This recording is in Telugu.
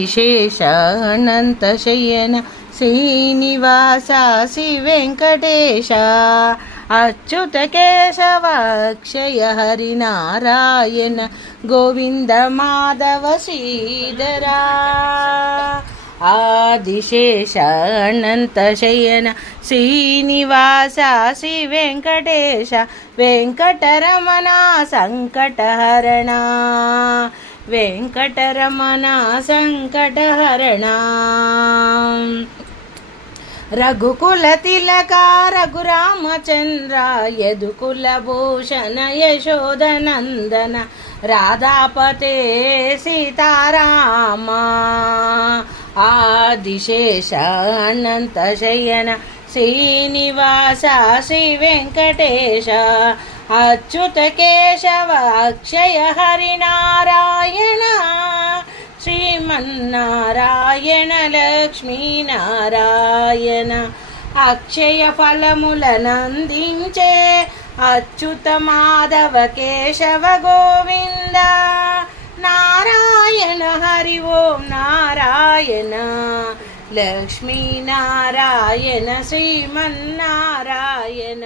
విశేష అనంత శయన శ్రీనివాస శ్రీ అచ్యుత కేశవ అక్షయ హరినారాయణ గోవింద మాధవ శ్రీధరా ఆదిశేష అనంత శయన శ్రీనివాస శ్రీ వెంకటేశ వెంకటరమణ సంకటహరణ వెంకటరమణ సంకటహరణ రఘుకుల తిలక రఘురామచంద్ర యదుకుల భూషణ యశోదనందన రాధాపతే సీతారామ ఆదిశేష అనంత శయన శ్రీనివాస శ్రీ వెంకటేశ అచ్యుత కేశవ అక్షయ హరినారాయణ శ్రీమన్నారాయణ లక్ష్మీనారాయణ అక్షయ ఫలములనందించే అచ్యుత మాధవ కేశవ గోవింద. నారాయణ హరి ఓం నారాయణ. లక్ష్మీనారాయణ శ్రీమన్నారాయణ